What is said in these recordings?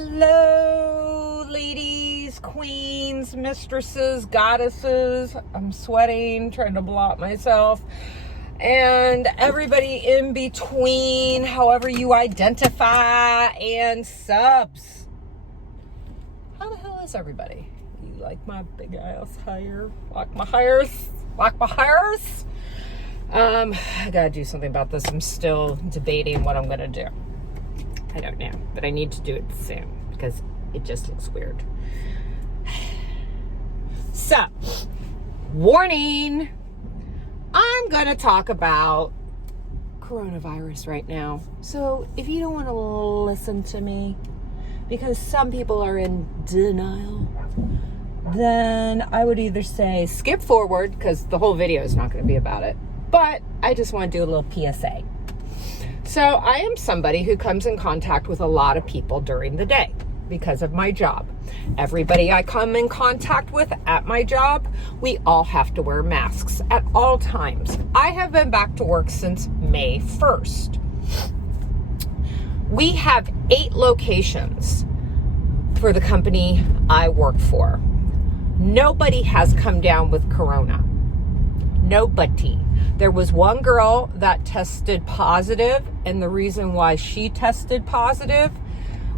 Hello, ladies, queens, mistresses, goddesses. I'm sweating, trying to blot myself. And everybody in between, however you identify, and subs. How the hell is everybody? You like my big ass hair? Like my hairs? Like my hairs? I gotta do something about this. I'm still debating what I'm gonna do. I don't know, but I need to do it soon because it just looks weird. So, warning, I'm gonna talk about coronavirus right now. So if you don't want to listen to me, because some people are in denial, then I would either say skip forward, because the whole video is not going to be about it, but I just want to do a little PSA. So I am somebody who comes in contact with a lot of people during the day because of my job. Everybody I come in contact with at my job, we all have to wear masks at all times. I have been back to work since May 1st. We have 8 locations for the company I work for. Nobody has come down with corona. Nobody. There was one girl that tested positive, and the reason why she tested positive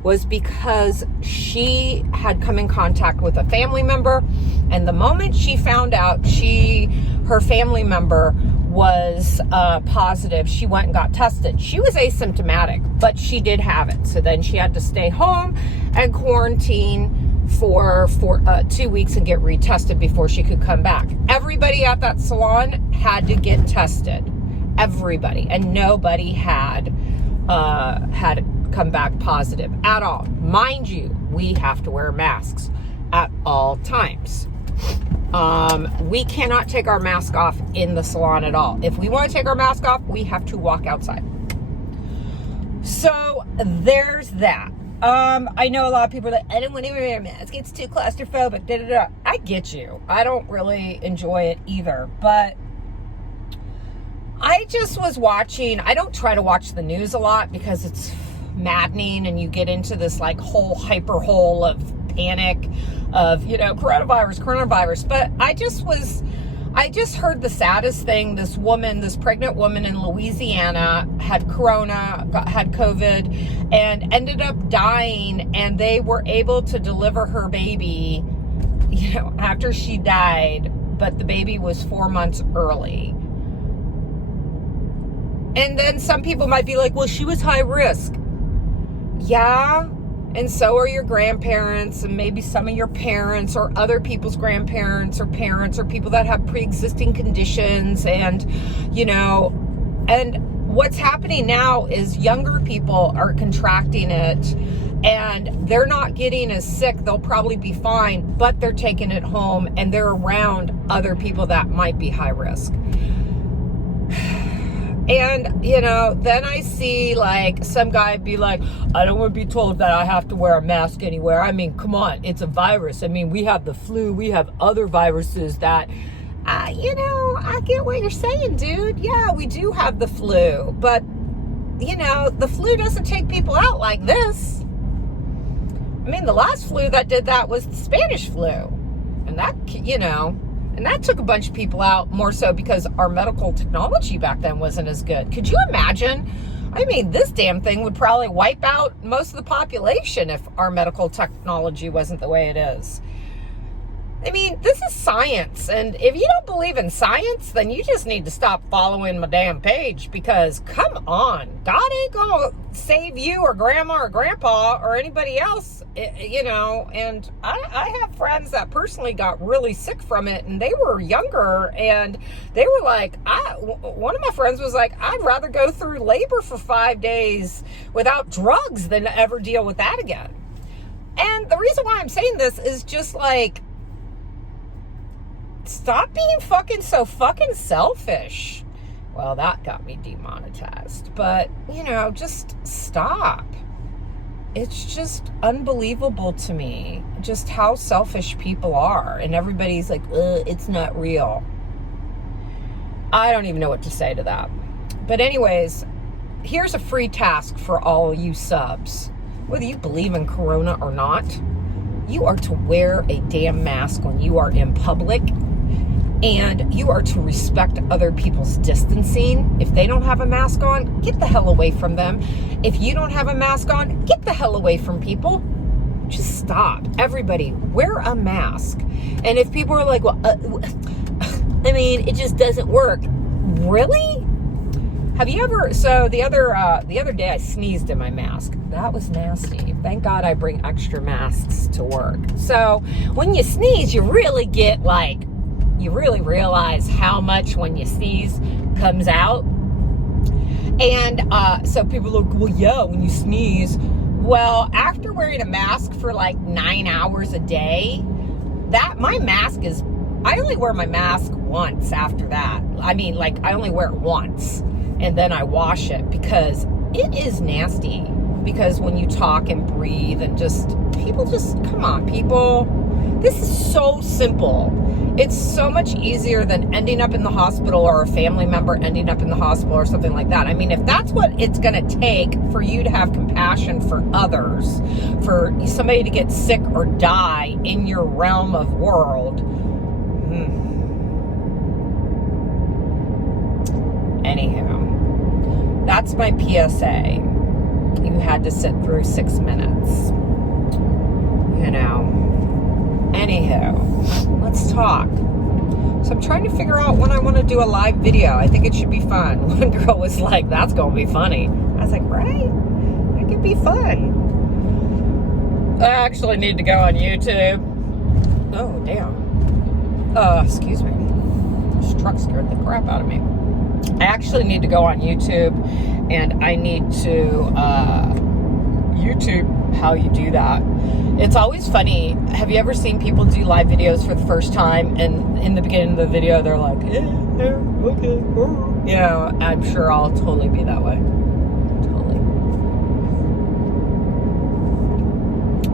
was because she had come in contact with a family member, and the moment she found out her family member was positive, she went and got tested. She was asymptomatic, but she did have it. So then she had to stay home and quarantine for 2 weeks and get retested before she could come back. Everybody at that salon had to get tested. Everybody. And nobody had come back positive at all. Mind you, we have to wear masks at all times. We cannot take our mask off in the salon at all. If we want to take our mask off, we have to walk outside. So there's that. I know a lot of people are like, I don't want to wear a mask, it's too claustrophobic, da da da. I get you. I don't really enjoy it either, but I just was watching, I don't try to watch the news a lot because it's maddening and you get into this like whole hyper hole of panic of, coronavirus. But I just heard the saddest thing. This pregnant woman in Louisiana had had COVID and ended up dying, and they were able to deliver her baby, after she died, but the baby was 4 months early. And then some people might be like, well, she was high risk. Yeah. And so are your grandparents, and maybe some of your parents or other people's grandparents or parents or people that have pre-existing conditions. And, and what's happening now is younger people are contracting it and they're not getting as sick. They'll probably be fine, but they're taking it home and they're around other people that might be high risk. And, then I see like some guy be like, I don't want to be told that I have to wear a mask anywhere. I mean, come on, it's a virus. I mean, we have the flu, we have other viruses that, I get what you're saying, dude. Yeah, we do have the flu, but, the flu doesn't take people out like this. I mean, the last flu that did that was the Spanish flu. And that, and that took a bunch of people out, more so because our medical technology back then wasn't as good. Could you imagine? I mean, this damn thing would probably wipe out most of the population if our medical technology wasn't the way it is. I mean, this is science. And if you don't believe in science, then you just need to stop following my damn page, because come on, God ain't gonna save you or grandma or grandpa or anybody else, and I have friends that personally got really sick from it, and they were younger, and they were like, one of my friends was like, I'd rather go through labor for 5 days without drugs than ever deal with that again. And the reason why I'm saying this is just like, stop being so fucking selfish. Well, that got me demonetized. But, just stop. It's just unbelievable to me just how selfish people are. And everybody's like, it's not real. I don't even know what to say to that. But anyways, here's a free task for all you subs. whether you believe in Corona or not, you are to wear a damn mask when you are in public, and you are to respect other people's distancing. If they don't have a mask on, get the hell away from them. If you don't have a mask on, get the hell away from people. Just stop. Everybody, wear a mask. And if people are like, well, I mean, it just doesn't work. Really? Have you ever, so the other day I sneezed in my mask. That was nasty. Thank God I bring extra masks to work. So when you sneeze, you really get like, you really realize how much when you sneeze comes out. And so people are like, well, yeah, when you sneeze. Well, after wearing a mask for like 9 hours a day, my mask is, I only wear my mask once after that. I mean, like, I only wear it once and then I wash it because it is nasty. Because when you talk and breathe and people come on, people. This is so simple. It's so much easier than ending up in the hospital or a family member ending up in the hospital or something like that. I mean, if that's what it's going to take for you to have compassion for others, for somebody to get sick or die in your realm of world. Anyhow, that's my PSA. You had to sit through 6 minutes. You know. Anywho, let's talk. So I'm trying to figure out when I want to do a live video. I think it should be fun. One girl was like, that's going to be funny. I was like, right? That could be fun. I actually need to go on YouTube. Oh, damn. Excuse me. This truck scared the crap out of me. I actually need to go on YouTube, and I need to YouTube how you do that. It's always funny. Have you ever seen people do live videos for the first time, and in the beginning of the video they're like, okay, you know, I'm sure I'll totally be that way. Totally.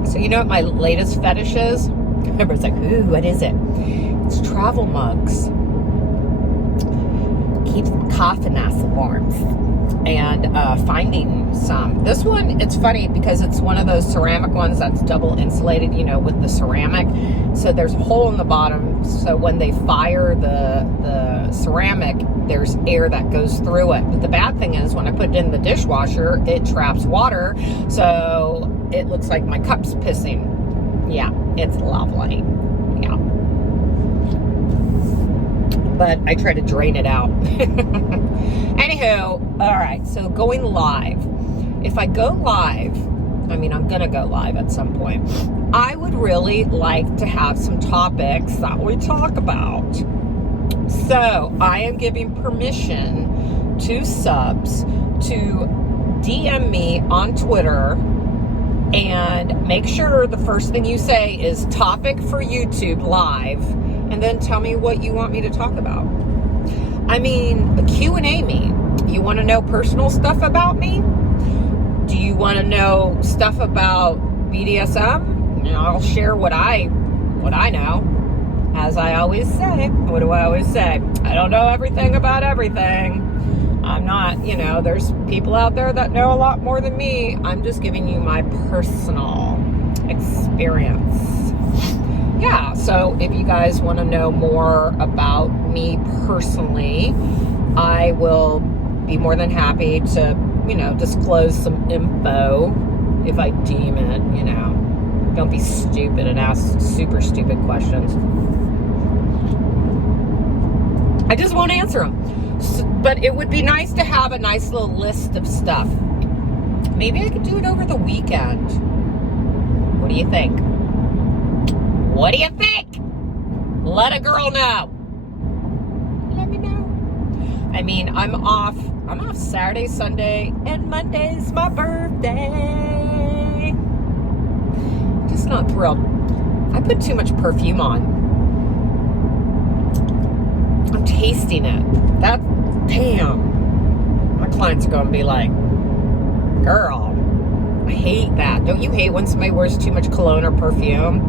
So you know what my latest fetish is? Everybody's like, ooh, what is it? It's travel mugs. Keeps the coffee nice and warm. And finding some. This one, it's funny because it's one of those ceramic ones that's double insulated, you know, with the ceramic. So there's a hole in the bottom. So when they fire the ceramic, there's air that goes through it. But the bad thing is when I put it in the dishwasher, it traps water. So it looks like my cup's pissing. Yeah, it's lovely. Yeah. But I try to drain it out. Anywho, all right, so going live. If I go live, I mean, I'm gonna go live at some point. I would really like to have some topics that we talk about. So I am giving permission to subs to DM me on Twitter and make sure the first thing you say is topic for YouTube live, and then tell me what you want me to talk about. I mean, Q&A me. You want to know personal stuff about me? Do you want to know stuff about BDSM? You know, I'll share what I know. As I always say, what do I always say? I don't know everything about everything. I'm not, you know, there's people out there that know a lot more than me. I'm just giving you my personal experience. Yeah, so if you guys want to know more about me personally, I will be more than happy to, you know, disclose some info if I deem it, you know. Don't be stupid and ask super stupid questions. I just won't answer them. But it would be nice to have a nice little list of stuff. Maybe I could do it over the weekend. What do you think? What do you think? Let a girl know. Let me know. I mean, I'm off Saturday, Sunday, and Monday's my birthday. Just not thrilled. I put too much perfume on. I'm tasting it. Damn. My clients are going to be like, girl, I hate that. Don't you hate when somebody wears too much cologne or perfume?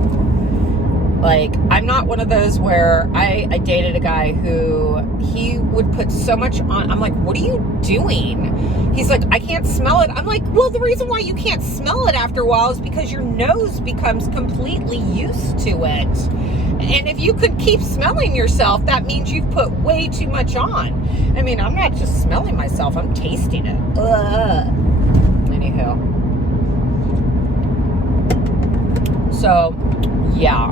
Like, I'm not one of those where I dated a guy who he would put so much on. I'm like, what are you doing? He's like, I can't smell it. I'm like, well, the reason why you can't smell it after a while is because your nose becomes completely used to it. And if you could keep smelling yourself, that means you've put way too much on. I mean, I'm not just smelling myself, I'm tasting it. Anyhow. So, yeah.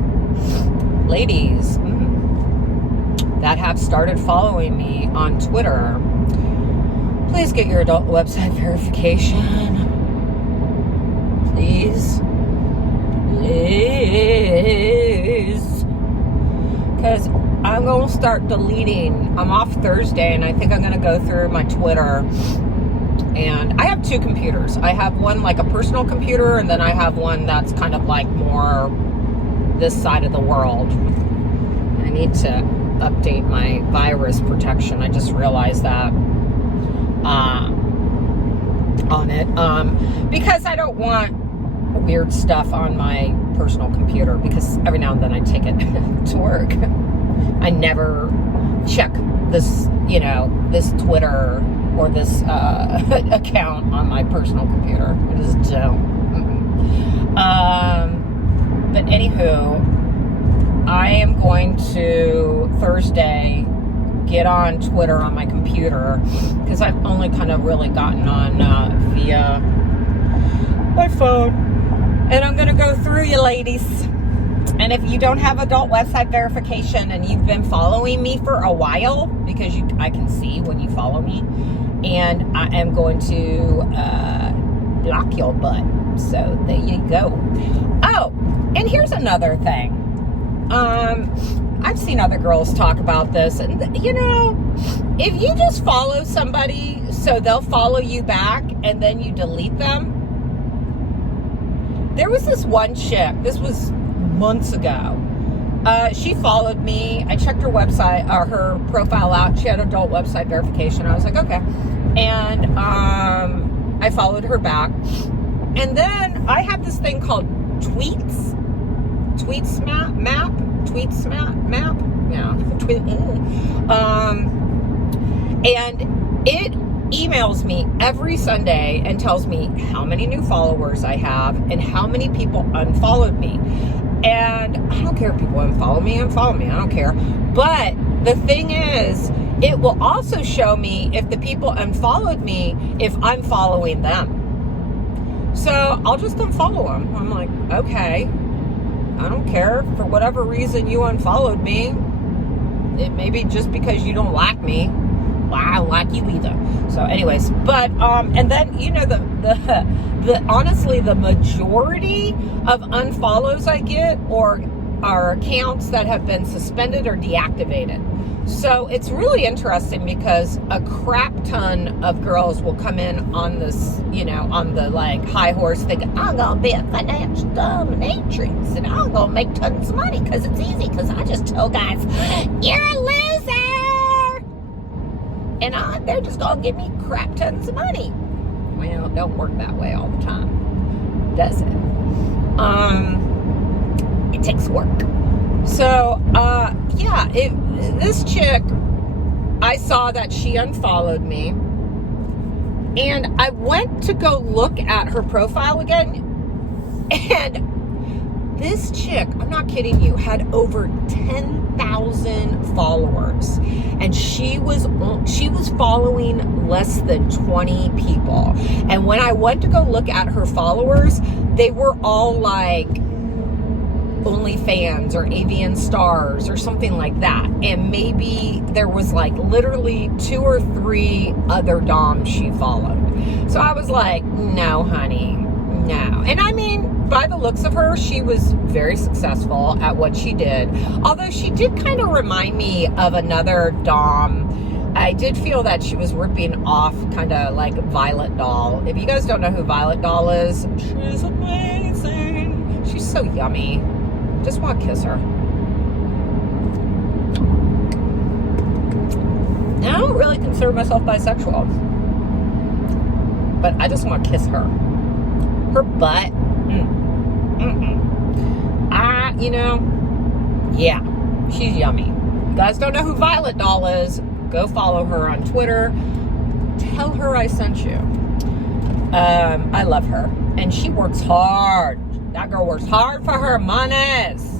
Ladies that have started following me on Twitter, please get your adult website verification. Please. Because I'm going to start deleting. I'm off Thursday, and I think I'm going to go through my Twitter. And I have two computers. I have one like a personal computer, and then I have one that's kind of like more this side of the world. I need to update my virus protection. I just realized that on it. Because I don't want weird stuff on my personal computer, because every now and then I take it to work. I never check this, this Twitter or this account on my personal computer. I just don't. But anywho, I am going to Thursday get on Twitter on my computer, because I've only kind of really gotten on via my phone. And I'm going to go through you, ladies. And if you don't have adult website verification and you've been following me for a while, because I can see when you follow me, and I am going to block your butt. So there you go. Oh, and here's another thing. I've seen other girls talk about this, and if you just follow somebody so they'll follow you back and then you delete them. There was this one chick, this was months ago. She followed me. I checked her website, or her profile out. She had adult website verification. I was like, okay. And I followed her back. And then I have this thing called Tweets map. Yeah. And it emails me every Sunday and tells me how many new followers I have and how many people unfollowed me. And I don't care if people unfollow me. I don't care. But the thing is, it will also show me if the people unfollowed me, if I'm following them. So I'll just unfollow them. I'm like, okay, I don't care. For whatever reason you unfollowed me, it may be just because you don't like me. Well, I don't like you either. So anyways, but and then the honestly, the majority of unfollows I get are accounts that have been suspended or deactivated. So it's really interesting, because a crap ton of girls will come in on this, on the like high horse thinking, I'm going to be a financial dominatrix and I'm going to make tons of money because it's easy, because I just tell guys, you're a loser. And they're just going to give me crap tons of money. Well, it don't work that way all the time, does it? It takes work. So, yeah, this chick, I saw that she unfollowed me, and I went to go look at her profile again, and this chick, I'm not kidding you, had over 10,000 followers, and she was following less than 20 people. And when I went to go look at her followers, they were all like OnlyFans or Avian Stars or something like that. And maybe there was like literally 2 or 3 other doms she followed. So I was like, no, honey, no. And I mean, by the looks of her, she was very successful at what she did. Although she did kind of remind me of another dom. I did feel that she was ripping off kind of like Violet Doll. If you guys don't know who Violet Doll is, she's amazing. She's so yummy. Just want to kiss her. And I don't really consider myself bisexual, but I just want to kiss her. Her butt. Yeah, she's yummy. You guys don't know who Violet Doll is? Go follow her on Twitter. Tell her I sent you. I love her. And she works hard. That girl works hard for her monies.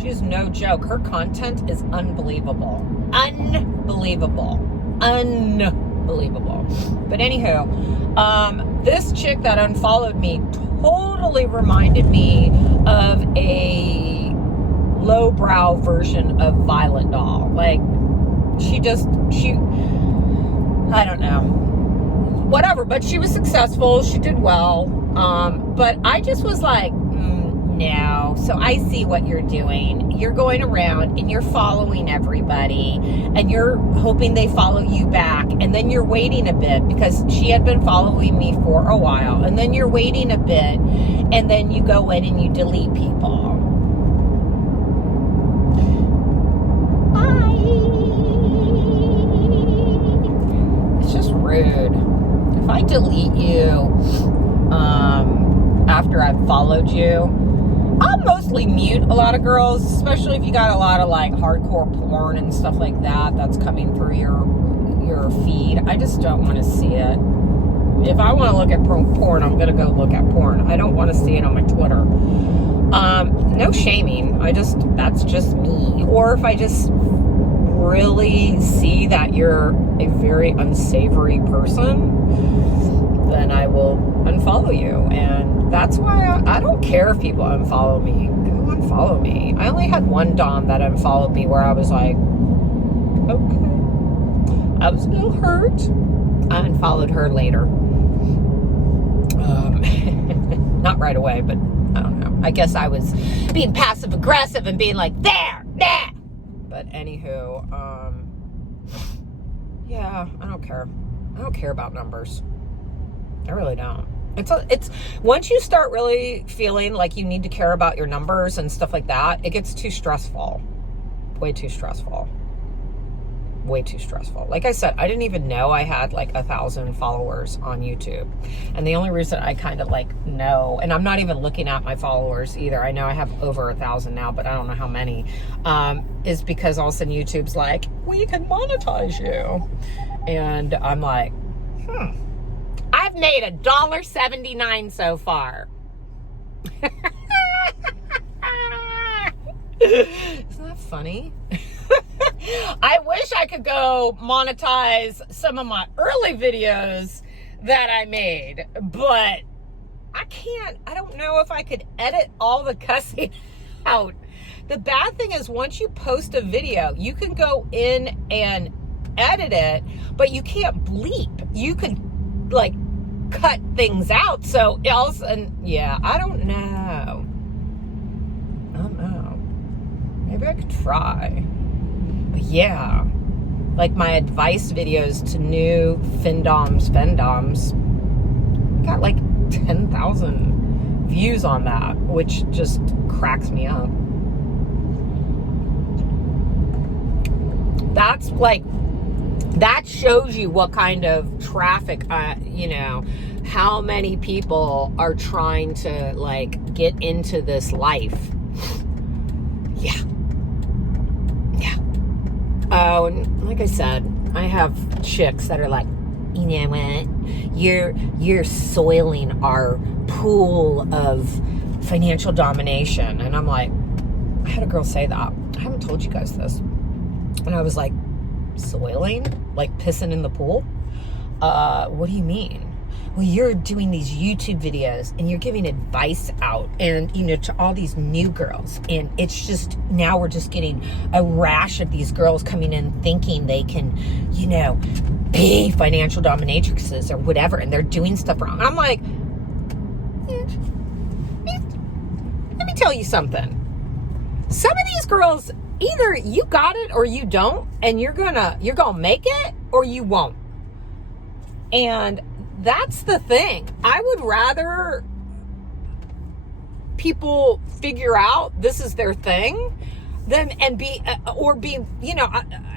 She's no joke. Her content is unbelievable. Unbelievable. Unbelievable. But anywho, this chick that unfollowed me totally reminded me of a lowbrow version of Violet Doll. Like, I don't know. Whatever, but she was successful. She did well. But I just was like, no. So I see what you're doing. You're going around and you're following everybody and you're hoping they follow you back. And then you're waiting a bit because she had been following me for a while. And then you're waiting a bit and then you go in and you delete people. Bye. It's just rude. If I delete you after I've followed you, I'll mostly mute a lot of girls, especially if you got a lot of like hardcore porn and stuff like that that's coming through your feed. I just don't want to see it. If I want to look at porn, I'm going to go look at porn. I don't want to see it on my Twitter. No shaming. That's just me. Or if I just really see that you're a very unsavory person, then I will unfollow you. And that's why I don't care if people unfollow me. Go unfollow me. I only had one Dom that unfollowed me where I was like, okay. I was a little hurt. I unfollowed her later. Not right away, but I don't know. I guess I was being passive aggressive and being like, there, nah. But anywho, yeah, I don't care. I don't care about numbers. I really don't. It's once you start really feeling like you need to care about your numbers and stuff like that, it gets too stressful. Way too stressful. Way too stressful. Like I said, I didn't even know I had like 1,000 followers on YouTube. And the only reason I kind of like know, and I'm not even looking at my followers either. I know I have over 1,000 now, but I don't know how many, is because all of a sudden YouTube's like, we can monetize you. And I'm like, I've made $1.79 so far. Isn't that funny? I wish I could go monetize some of my early videos that I made, but I can't. I don't know if I could edit all the cussing out. The bad thing is once you post a video, you can go in and edit it, but you can't bleep. You could like cut things out. So else, and yeah, I don't know. Maybe I could try. But yeah, like my advice videos to new Findoms got like 10,000 views on that, which just cracks me up. That's like, that shows you what kind of traffic, how many people are trying to like get into this life. Yeah. Oh, and like I said, I have chicks that are like, you know what? You're soiling our pool of financial domination. And I'm like, I had a girl say that. I haven't told you guys this. And I was like, soiling? Like pissing in the pool? What do you mean? Well, you're doing these YouTube videos and you're giving advice out and, to all these new girls. And it's just, now we're just getting a rash of these girls coming in thinking they can, be financial dominatrixes or whatever. And they're doing stuff wrong. I'm like, let me tell you something. Some of these girls, either you got it or you don't, and you're gonna make it or you won't. And that's the thing. I would rather people figure out this is their thing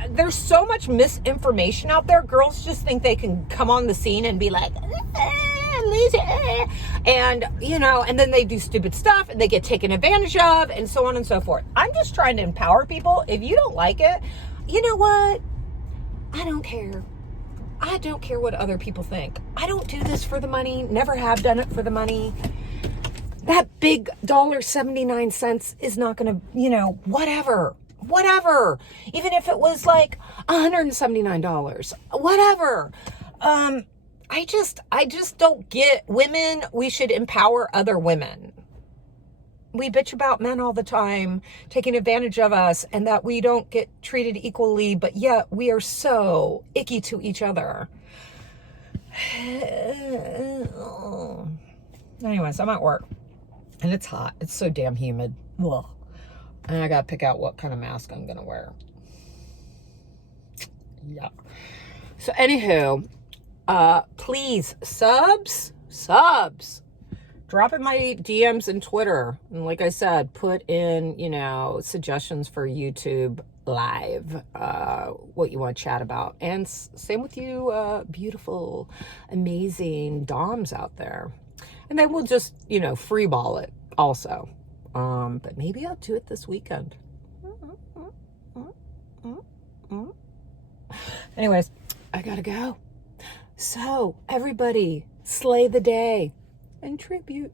there's so much misinformation out there. Girls just think they can come on the scene and be like, I'm lazy. And, you know, and then they do stupid stuff and they get taken advantage of and so on and so forth. I'm just trying to empower people. If you don't like it, you know what? I don't care. I don't care what other people think. I don't do this for the money. Never have done it for the money. That big $1.79 is not going to, you know, whatever. Even if it was like $179, whatever. I just don't get women. We should empower other women. We bitch about men all the time, taking advantage of us, and that we don't get treated equally, but yet we are so icky to each other. Anyways, I'm at work, and it's hot. It's so damn humid. Ugh. And I gotta pick out what kind of mask I'm gonna wear. Yeah. So anywho, please, subs. Drop in my DMs and Twitter. And like I said, put in, you know, suggestions for YouTube Live, what you want to chat about. And same with you, beautiful, amazing doms out there. And then we'll just, you know, freeball it also. But maybe I'll do it this weekend. Anyways, I gotta go. So, everybody, slay the day and tribute.